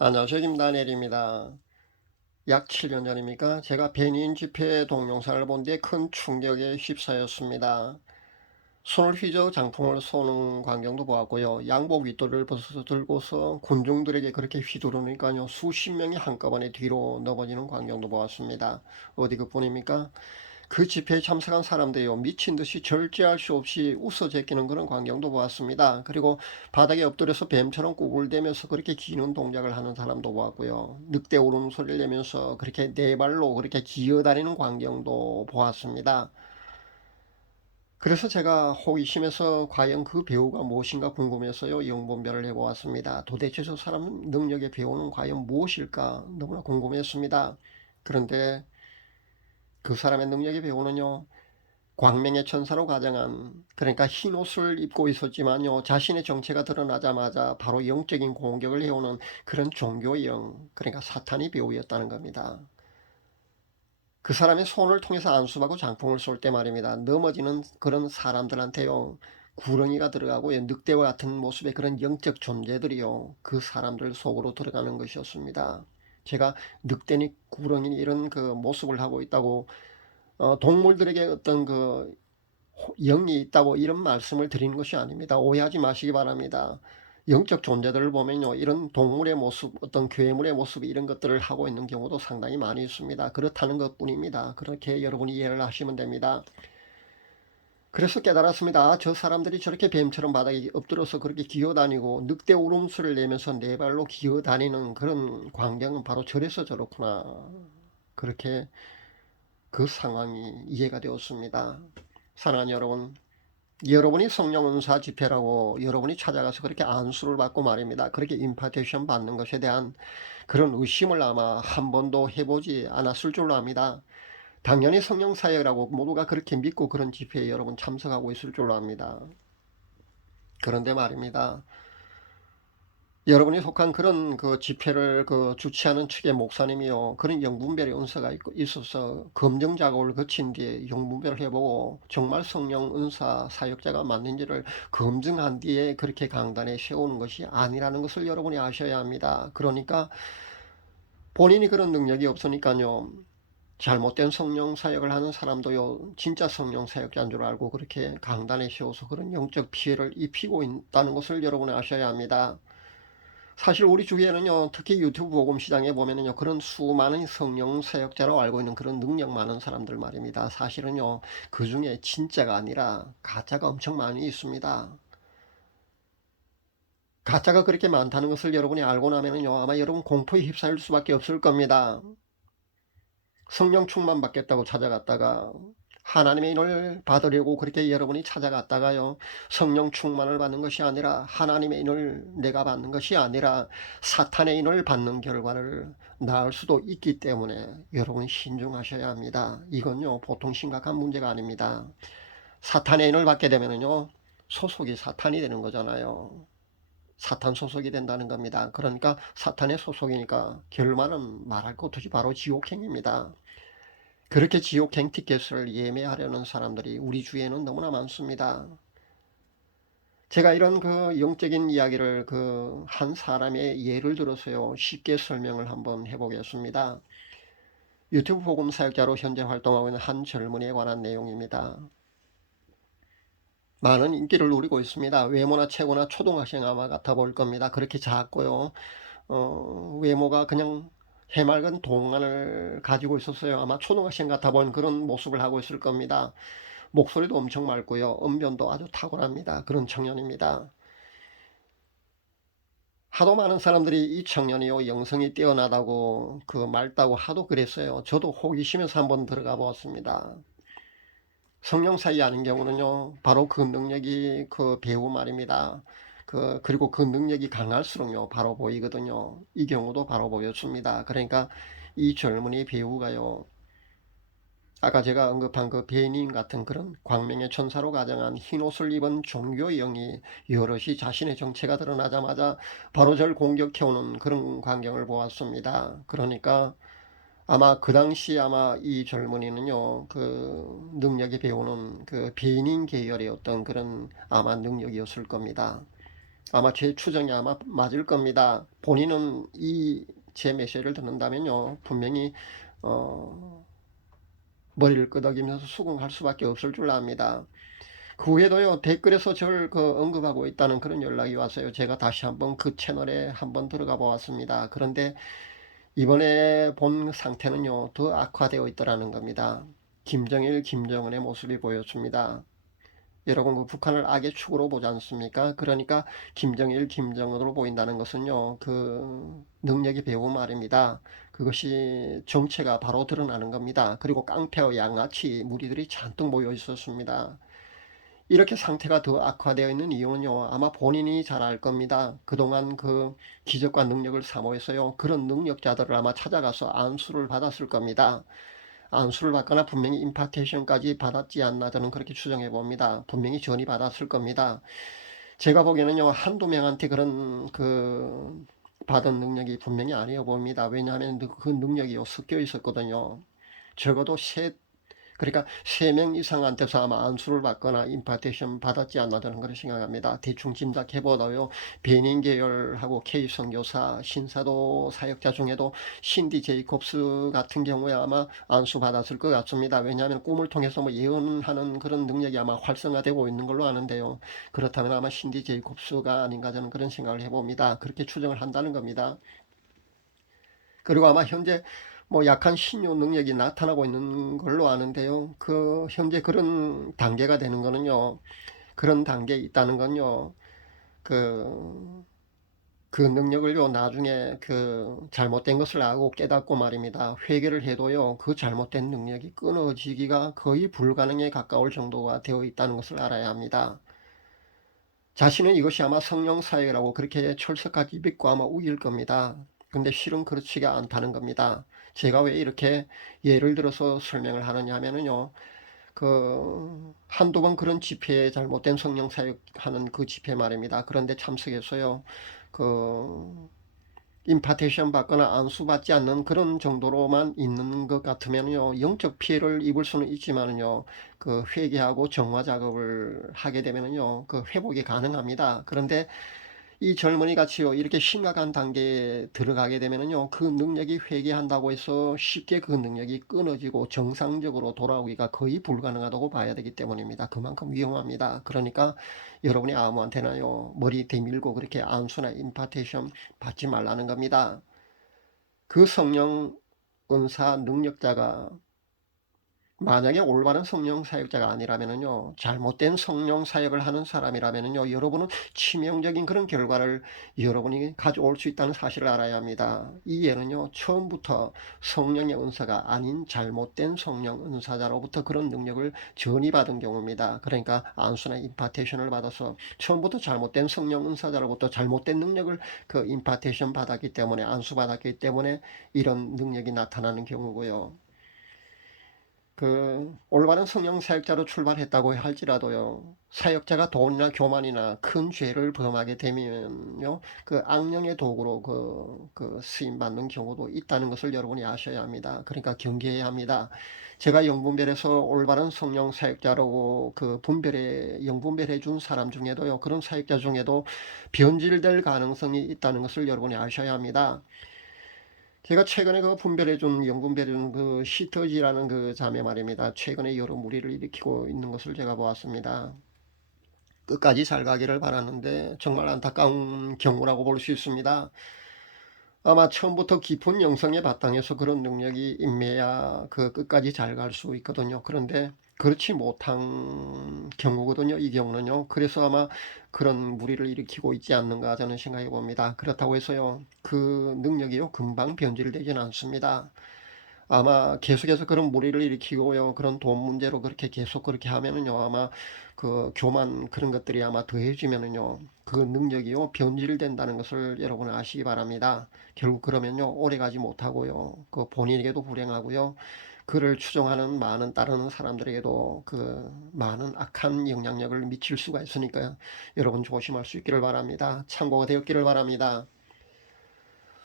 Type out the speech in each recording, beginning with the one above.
안녕하세요. 김다니엘입니다. 약 7년 전입니까? 제가 배민 집회 동영상을 본 뒤에 큰 충격에 휩싸였습니다. 손을 휘저 장풍을 쏘는 광경도 보았고요. 양복 윗도를 벗어서 들고서 군중들에게 그렇게 휘두르니까요. 수십 명이 한꺼번에 뒤로 넘어지는 광경도 보았습니다. 어디 그뿐입니까? 그 집회에 참석한 사람들이요, 미친 듯이 절제할 수 없이 웃어 제끼는 그런 광경도 보았습니다. 그리고 바닥에 엎드려서 뱀처럼 꾸불대면서 그렇게 기는 동작을 하는 사람도 보았고요. 늑대 울음소리를 내면서 그렇게 네 발로 그렇게 기어다니는 광경도 보았습니다. 그래서 제가 호기심에서 과연 그 배우가 무엇인가 궁금해서요, 영분별을 해보았습니다. 도대체 저 사람 능력의 배우는 과연 무엇일까 너무나 궁금했습니다. 그런데 그 사람의 능력의 배우는요, 광명의 천사로 가정한, 그러니까 흰 옷을 입고 있었지만요, 자신의 정체가 드러나자마자 바로 영적인 공격을 해오는 그런 종교의 영, 그러니까 사탄이 배우였다는 겁니다. 그 사람의 손을 통해서 안수받고 장풍을 쏠 때 말입니다, 넘어지는 그런 사람들한테요, 구렁이가 들어가고 늑대와 같은 모습의 그런 영적 존재들이요, 그 사람들 속으로 들어가는 것이었습니다. 제가 늑대니 구렁이니 이런 그 모습을 하고 있다고 동물들에게 어떤 그 영이 있다고 이런 말씀을 드리는 것이 아닙니다. 오해하지 마시기 바랍니다. 영적 존재들을 보면요, 이런 동물의 모습, 어떤 괴물의 모습, 이런 것들을 하고 있는 경우도 상당히 많이 있습니다. 그렇다는 것 뿐입니다. 그렇게 여러분이 이해를 하시면 됩니다. 그래서 깨달았습니다. 아, 저 사람들이 저렇게 뱀처럼 바닥에 엎드려서 그렇게 기어다니고 늑대 울음소리를 내면서 네 발로 기어다니는 그런 광경은 바로 저래서 저렇구나. 그렇게 그 상황이 이해가 되었습니다. 사랑하는 여러분, 여러분이 성령 은사 집회라고 여러분이 찾아가서 그렇게 안수를 받고 말입니다, 그렇게 임파테이션 받는 것에 대한 그런 의심을 아마 한 번도 해보지 않았을 줄로 압니다. 당연히 성령 사역이라고 모두가 그렇게 믿고 그런 집회에 여러분 참석하고 있을 줄로 압니다. 그런데 말입니다, 여러분이 속한 그런 그 집회를 그 주최하는 측의 목사님이요, 그런 영분별의 은사가 있어서 검증 작업을 거친 뒤에 영분별을 해보고 정말 성령 은사 사역자가 맞는지를 검증한 뒤에 그렇게 강단에 세우는 것이 아니라는 것을 여러분이 아셔야 합니다. 그러니까 본인이 그런 능력이 없으니까요, 잘못된 성령 사역을 하는 사람도요, 진짜 성령 사역자인 줄 알고 그렇게 강단에 세워서 그런 영적 피해를 입히고 있다는 것을 여러분이 아셔야 합니다. 사실 우리 주위에는요, 특히 유튜브 복음 시장에 보면은요, 그런 수많은 성령 사역자라고 알고 있는 그런 능력 많은 사람들 말입니다. 사실은요, 그 중에 진짜가 아니라 가짜가 엄청 많이 있습니다. 가짜가 그렇게 많다는 것을 여러분이 알고 나면은요, 아마 여러분 공포에 휩싸일 수밖에 없을 겁니다. 성령 충만 받겠다고 찾아갔다가 하나님의 인을 받으려고 그렇게 여러분이 찾아갔다가요, 성령 충만을 받는 것이 아니라 하나님의 인을 내가 받는 것이 아니라 사탄의 인을 받는 결과를 낳을 수도 있기 때문에 여러분 신중하셔야 합니다. 이건요, 보통 심각한 문제가 아닙니다. 사탄의 인을 받게 되면요, 소속이 사탄이 되는 거잖아요. 사탄 소속이 된다는 겁니다. 그러니까 사탄의 소속이니까 결말은 말할 것 없이 바로 지옥행입니다. 그렇게 지옥행 티켓을 예매하려는 사람들이 우리 주위에는 너무나 많습니다. 제가 이런 그 영적인 이야기를 그 한 사람의 예를 들어서요, 쉽게 설명을 한번 해보겠습니다. 유튜브 복음 사역자로 현재 활동하고 있는 한 젊은이에 관한 내용입니다. 많은 인기를 누리고 있습니다. 외모나 체구나 초등학생 아마 같아 보일 겁니다. 그렇게 작고요. 외모가 그냥 해맑은 동안을 가지고 있었어요. 아마 초등학생 같아 보이는 그런 모습을 하고 있을 겁니다. 목소리도 엄청 맑고요, 언변도 아주 탁월합니다. 그런 청년입니다. 하도 많은 사람들이 이 청년이요, 영성이 뛰어나다고 그 맑다고 하도 그랬어요. 저도 호기심에서 한번 들어가 보았습니다. 성령 사이 아는 경우는요, 바로 그 능력이 그 배우 말입니다. 그리고 그 능력이 강할수록요, 바로 보이거든요. 이 경우도 바로 보였습니다. 그러니까 이 젊은이 배우가요, 아까 제가 언급한 그 베닌 같은 그런 광명의 천사로 가정한 흰옷을 입은 종교의 영이 여럿이 자신의 정체가 드러나자마자 바로 절 공격해오는 그런 광경을 보았습니다. 그러니까 아마 그 당시 아마 이 젊은이는요, 그 능력이 배우는 그 베닌 계열의 어떤 그런 아마 능력이었을 겁니다. 아마 제 추정이 아마 맞을 겁니다. 본인은 이 제 메시지를 듣는다면요, 분명히 머리를 끄덕이면서 수긍할 수밖에 없을 줄 압니다. 그 후에도요, 댓글에서 저를 언급하고 있다는 그런 연락이 왔어요. 제가 다시 한번 그 채널에 한번 들어가 보았습니다. 그런데 이번에 본 상태는요, 더 악화되어 있더라는 겁니다. 김정일, 김정은의 모습이 보였습니다. 여러분, 그 북한을 악의 축으로 보지 않습니까? 그러니까 김정일, 김정은으로 보인다는 것은요, 그 능력이 배운 말입니다. 그것이 정체가 바로 드러나는 겁니다. 그리고 깡패와 양아치 무리들이 잔뜩 모여 있었습니다. 이렇게 상태가 더 악화되어 있는 이유는요, 아마 본인이 잘 알 겁니다. 그동안 그 기적과 능력을 사모해서요, 그런 능력자들을 아마 찾아가서 안수를 받았을 겁니다. 안수를 받거나 분명히 임파테이션까지 받았지 않나, 저는 그렇게 추정해 봅니다. 분명히 전이 받았을 겁니다. 제가 보기에는요, 한두 명한테 그런 받은 능력이 분명히 아니어 봅니다. 왜냐하면 그 능력이 섞여 있었거든요. 적어도 그러니까 3명 이상한테서 아마 안수를 받거나 임파테이션 받았지 않나, 저는 그렇게 생각합니다. 대충 짐작해보다요, 베닌 계열하고 K 선교사, 신사도 사역자 중에도 신디 제이콥스 같은 경우에 아마 안수 받았을 것 같습니다. 왜냐하면 꿈을 통해서 뭐 예언하는 그런 능력이 아마 활성화되고 있는 걸로 아는데요. 그렇다면 아마 신디 제이콥스가 아닌가, 저는 그런 생각을 해봅니다. 그렇게 추정을 한다는 겁니다. 그리고 아마 현재 뭐 약한 신유 능력이 나타나고 있는 걸로 아는데요. 그 현재 그런 단계가 되는 거는요. 그런 단계에 있다는 건요. 그, 그 능력을요, 나중에 잘못된 것을 알고 깨닫고 말입니다. 회개를 해도요, 그 잘못된 능력이 끊어지기가 거의 불가능에 가까울 정도가 되어 있다는 것을 알아야 합니다. 자신은 이것이 아마 성령 사역이라고 그렇게 철석같이 믿고 아마 우길 겁니다. 근데 실은 그렇지가 않다는 겁니다. 제가 왜 이렇게 예를 들어서 설명을 하느냐 하면은요, 한두 번 그런 집회에 잘못된 성령 사역하는 그 집회 말입니다. 그런데 참석해서요, 그, 임파테이션 받거나 안수받지 않는 그런 정도로만 있는 것 같으면요, 영적 피해를 입을 수는 있지만은요, 회개하고 정화 작업을 하게 되면은요, 회복이 가능합니다. 그런데 이 젊은이 같이요, 이렇게 심각한 단계에 들어가게 되면은요, 그 능력이 회개한다고 해서 쉽게 그 능력이 끊어지고 정상적으로 돌아오기가 거의 불가능하다고 봐야 되기 때문입니다. 그만큼 위험합니다. 그러니까 여러분이 아무한테나요, 머리 대밀고 그렇게 안수나 임파테이션 받지 말라는 겁니다. 그 성령 은사 능력자가 만약에 올바른 성령 사역자가 아니라면은요, 잘못된 성령 사역을 하는 사람이라면은요, 여러분은 치명적인 그런 결과를 여러분이 가져올 수 있다는 사실을 알아야 합니다. 이 예는요, 처음부터 성령의 은사가 아닌 잘못된 성령 은사자로부터 그런 능력을 전이받은 경우입니다. 그러니까 안수나 임파테이션을 받아서 처음부터 잘못된 성령 은사자로부터 잘못된 능력을 임파테이션 받았기 때문에, 안수 받았기 때문에 이런 능력이 나타나는 경우고요. 올바른 성령 사역자로 출발했다고 할지라도요, 사역자가 돈이나 교만이나 큰 죄를 범하게 되면요, 악령의 도구로 쓰임받는 경우도 있다는 것을 여러분이 아셔야 합니다. 그러니까 경계해야 합니다. 제가 영분별해서 올바른 성령 사역자로 영분별해 준 사람 중에도요, 그런 사역자 중에도 변질될 가능성이 있다는 것을 여러분이 아셔야 합니다. 제가 최근에 분별해준, 영분별해준 시터지라는 자매 말입니다. 최근에 여러 무리를 일으키고 있는 것을 제가 보았습니다. 끝까지 잘 가기를 바라는데 정말 안타까운 경우라고 볼 수 있습니다. 아마 처음부터 깊은 영성의 바탕에서 그런 능력이 임해야 끝까지 잘 갈 수 있거든요. 그런데 그렇지 못한 경우거든요. 이 경우는요. 그래서 아마 그런 무리를 일으키고 있지 않는가 저는 생각해 봅니다. 그렇다고 해서요, 그 능력이요, 금방 변질되지는 않습니다. 아마 계속해서 그런 무리를 일으키고요, 그런 돈 문제로 그렇게 계속 그렇게 하면은요, 아마 교만 그런 것들이 아마 더해지면은요, 그 능력이요, 변질된다는 것을 여러분 아시기 바랍니다. 결국 그러면요, 오래 가지 못하고요, 본인에게도 불행하고요, 그를 추종하는 많은 따르는 사람들에게도 많은 악한 영향력을 미칠 수가 있으니까요, 여러분 조심할 수 있기를 바랍니다. 참고가 되었기를 바랍니다.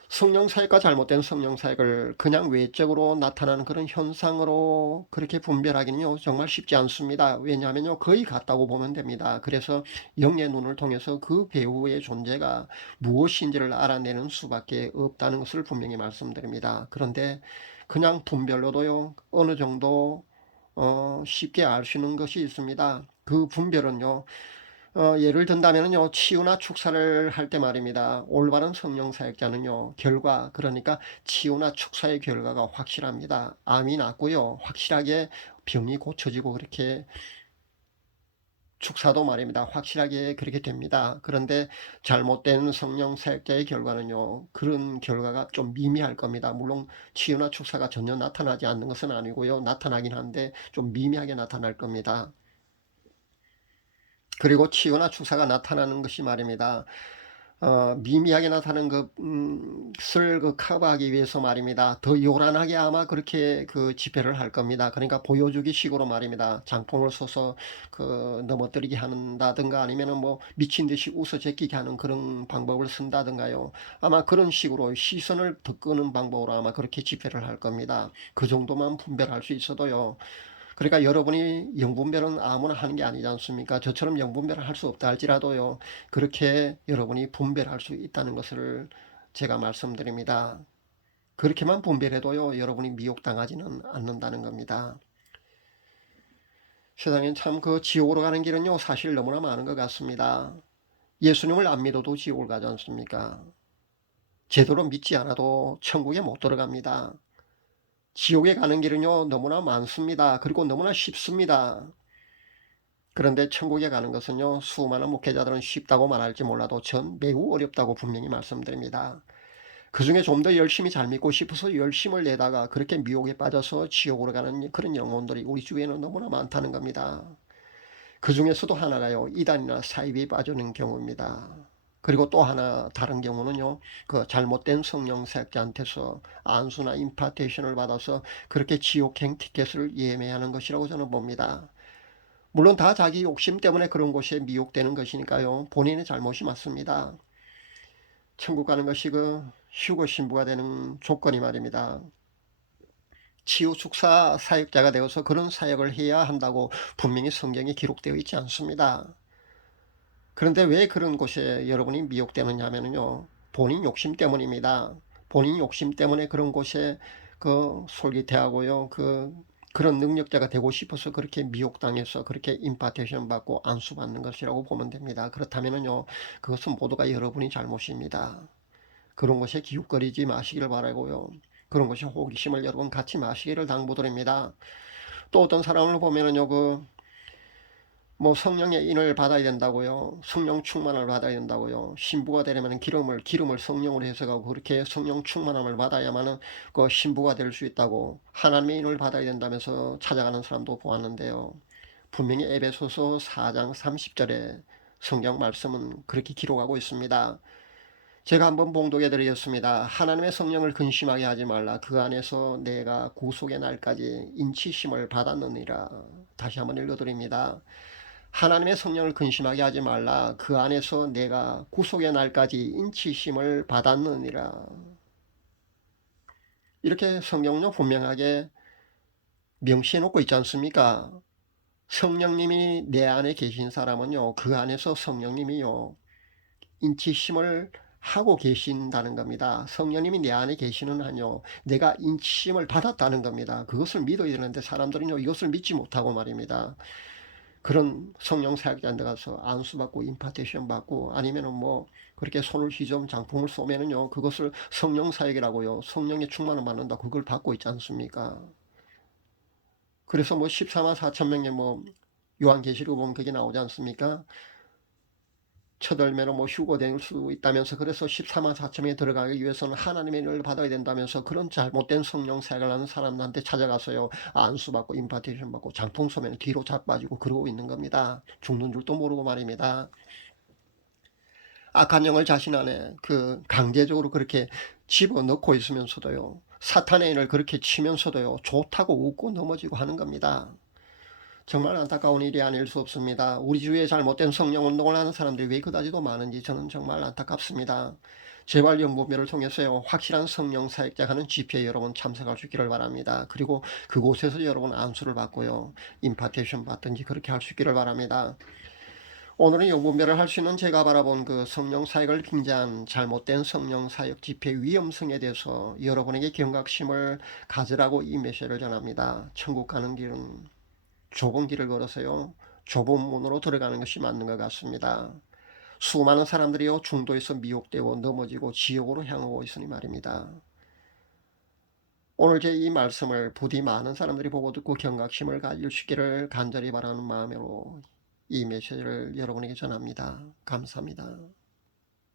성령 사역과 잘못된 성령 사역을 그냥 외적으로 나타나는 그런 현상으로 그렇게 분별하기는요 정말 쉽지 않습니다. 왜냐하면요 거의 같다고 보면 됩니다. 그래서 영의 눈을 통해서 그 배우의 존재가 무엇인지를 알아내는 수밖에 없다는 것을 분명히 말씀드립니다. 그런데 그냥 분별로도요 어느 정도 쉽게 알 수 있는 것이 있습니다. 그 분별은요 예를 든다면요 치유나 축사를 할 때 말입니다. 올바른 성령 사역자는요 결과, 그러니까 치유나 축사의 결과가 확실합니다. 암이 낫고요 확실하게 병이 고쳐지고, 그렇게 축사도 말입니다 확실하게 그렇게 됩니다. 그런데 잘못된 성령 사역자의 결과는요 그런 결과가 좀 미미할 겁니다. 물론 치유나 축사가 전혀 나타나지 않는 것은 아니고요 나타나긴 한데 좀 미미하게 나타날 겁니다. 그리고 치유나 축사가 나타나는 것이 말입니다. 미미하게 나타나는 것을 커버하기 위해서 말입니다. 더 요란하게 아마 그렇게 집회를 할 겁니다. 그러니까 보여주기 식으로 말입니다. 장풍을 쏘서 넘어뜨리게 한다든가, 아니면은 뭐 미친 듯이 웃어 제끼게 하는 그런 방법을 쓴다든가요. 아마 그런 식으로 시선을 더 끄는 방법으로 아마 그렇게 집회를 할 겁니다. 그 정도만 분별할 수 있어도요. 그러니까 여러분이 영분별은 아무나 하는 게 아니지 않습니까? 저처럼 영분별을 할 수 없다 할지라도요, 그렇게 여러분이 분별할 수 있다는 것을 제가 말씀드립니다. 그렇게만 분별해도요 여러분이 미혹당하지는 않는다는 겁니다. 세상엔 참 지옥으로 가는 길은요 사실 너무나 많은 것 같습니다. 예수님을 안 믿어도 지옥을 가지 않습니까? 제대로 믿지 않아도 천국에 못 들어갑니다. 지옥에 가는 길은요 너무나 많습니다. 그리고 너무나 쉽습니다. 그런데 천국에 가는 것은요 수많은 목회자들은 쉽다고 말할지 몰라도 전 매우 어렵다고 분명히 말씀드립니다. 그 중에 좀 더 열심히 잘 믿고 싶어서 열심을 내다가 그렇게 미혹에 빠져서 지옥으로 가는 그런 영혼들이 우리 주위에는 너무나 많다는 겁니다. 그 중에서도 하나가요 이단이나 사입에 빠지는 경우입니다. 그리고 또 하나 다른 경우는요 잘못된 성령 사역자한테서 안수나 임파테이션을 받아서 그렇게 지옥행 티켓을 예매하는 것이라고 저는 봅니다. 물론 다 자기 욕심 때문에 그런 곳에 미혹되는 것이니까요 본인의 잘못이 맞습니다. 천국 가는 것이 휴거 신부가 되는 조건이 말입니다. 치유 축사 사역자가 되어서 그런 사역을 해야 한다고 분명히 성경에 기록되어 있지 않습니다. 그런데 왜 그런 곳에 여러분이 미혹되느냐 하면요 본인 욕심 때문입니다. 본인 욕심 때문에 그런 곳에 솔깃해하고요 그런 능력자가 되고 싶어서 그렇게 미혹당해서 그렇게 임파테이션 받고 안수받는 것이라고 보면 됩니다. 그렇다면요 그것은 모두가 여러분이 잘못입니다. 그런 것에 기웃거리지 마시기를 바라고요. 그런 것이 호기심을 여러분 갖지 마시기를 당부드립니다. 또 어떤 사람을 보면은요 뭐 성령의 인을 받아야 된다고요. 성령 충만을 받아야 된다고요. 신부가 되려면 기름을 성령으로 해석하고 그렇게 성령 충만함을 받아야만은 신부가 될 수 있다고 하나님의 인을 받아야 된다면서 찾아가는 사람도 보았는데요. 분명히 에베소서 4장 30절에 성경 말씀은 그렇게 기록하고 있습니다. 제가 한번 봉독해 드리겠습니다. 하나님의 성령을 근심하게 하지 말라. 그 안에서 내가 구속의 날까지 인치심을 받았느니라. 다시 한번 읽어드립니다. 하나님의 성령을 근심하게 하지 말라. 그 안에서 내가 구속의 날까지 인치심을 받았느니라. 이렇게 성경은 분명하게 명시해 놓고 있지 않습니까? 성령님이 내 안에 계신 사람은요 그 안에서 성령님이요 인치심을 하고 계신다는 겁니다. 성령님이 내 안에 계시는 한요 내가 인치심을 받았다는 겁니다. 그것을 믿어야 되는데 사람들은요 이것을 믿지 못하고 말입니다. 그런 성령 사역자한테 가서 안수 받고 임파테이션 받고 아니면은 뭐 그렇게 손을 휘저으면 장풍을 쏘면은요 그것을 성령 사역이라고요 성령의 충만을 받는다 그걸 받고 있지 않습니까? 그래서 뭐 14만 4천 명의 뭐 요한계시록 보면 그게 나오지 않습니까? 첫 열매로 뭐 휴거될 수 있다면서 그래서 14만 4천명에 들어가기 위해서는 하나님의 은혜를 받아야 된다면서 그런 잘못된 성령 사역을 하는 사람들한테 찾아가서요 안수 받고 임파테이션 받고 장풍 쏘면 뒤로 자빠지고 그러고 있는 겁니다. 죽는 줄도 모르고 말입니다. 악한 영을 자신 안에 강제적으로 그렇게 집어넣고 있으면서도요 사탄의 인을 그렇게 치면서도요 좋다고 웃고 넘어지고 하는 겁니다. 정말 안타까운 일이 아닐 수 없습니다. 우리 주위에 잘못된 성령 운동을 하는 사람들이 왜 그다지도 많은지 저는 정말 안타깝습니다. 재활연구비를 통해서요, 확실한 성령 사역자 하는 집회에 여러분 참석할 수 있기를 바랍니다. 그리고 그곳에서 여러분 안수를 받고요, 임파테이션 받든지 그렇게 할 수 있기를 바랍니다. 오늘은 연구별을 할 수 있는 제가 바라본 그 성령 사역을 빙자한 잘못된 성령 사역 집회 위험성에 대해서 여러분에게 경각심을 가지라고 이 메시지를 전합니다. 천국 가는 길은 좁은 길을 걸어서요, 좁은 문으로 들어가는 것이 맞는 것 같습니다. 수많은 사람들이요, 중도에서 미혹되고 넘어지고 지옥으로 향하고 있으니 말입니다. 오늘 제 이 말씀을 부디 많은 사람들이 보고 듣고 경각심을 가질 수 있기를 간절히 바라는 마음으로 이 메시지를 여러분에게 전합니다. 감사합니다.